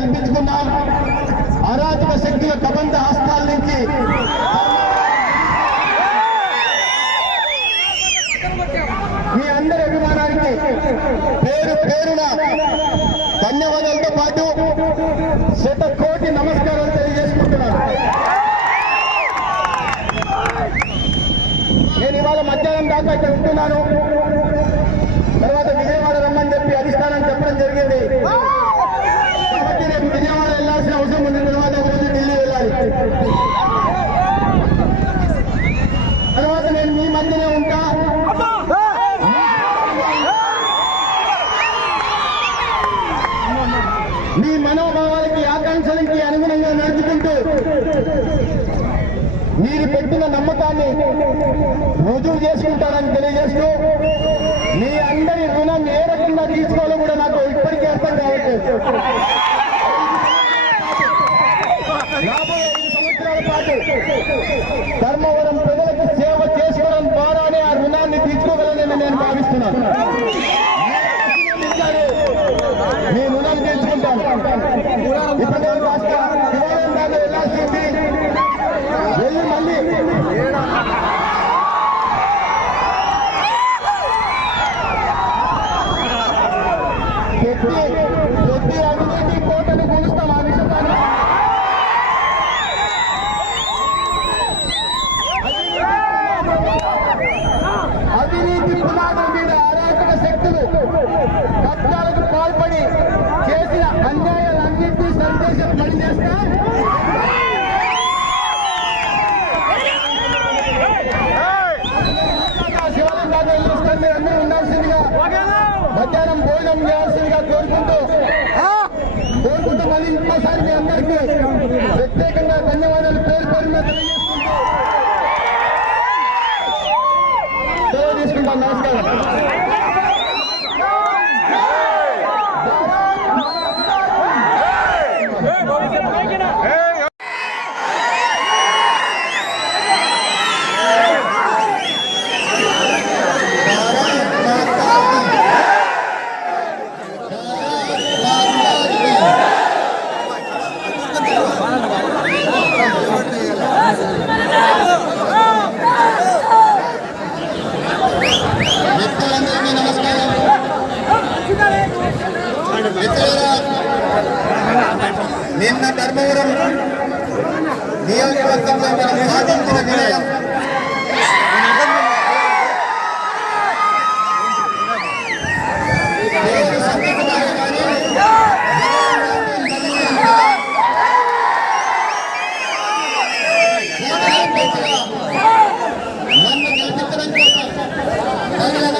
కల్పించుకున్నారు. అరాచక శక్తుల ప్రబంధ హస్తాల నుంచి మీ అందరి అభిమానానికి పేరు పేరున ధన్యవాదాలతో పాటు శత కోటి నమస్కారాలు తెలియజేసుకుంటున్నాను. నేను ఇవాళ మధ్యాహ్నం దాకా ఇక్కడ ఉంటున్నాను. తర్వాత విజయవాడ రమ్మని చెప్పి అధిష్టానం చెప్పడం జరిగింది. మీరు పెట్టిన నమ్మకాన్ని రుజువు చేసుకుంటారని తెలియజేస్తూ మీ అందరి రుణం ఏ రకంగా తీసుకోవాలో కూడా నాకు ఇప్పటికీ అర్థం కావట్లేదు. రాబోయే ఐదు సంవత్సరాల పాటు ధర్మవరం చేసిన అన్యాయాలన్నింటినీ సందేశం పనిచేస్తా. శివాలయం ఉండాల్సిందిగా మధ్యాహ్నం భోజనం చేయాల్సిందిగా కోరుకుంటూ కోరుకుంటూ మళ్ళీ ఇంకోసారి మీ అందరికీ ప్రత్యేకంగా ధన్యవాదాలు పేరు పేరున తెలియజేసుకుంటూ నమస్కారం. మిత్రులందరికీ నమస్కారం. మిత్రులారా నిన్న ధర్మవరం నియోజకవర్గంలో మనం సాధించిన విజయం. నన్ను గెలిపించడం కోసం Águila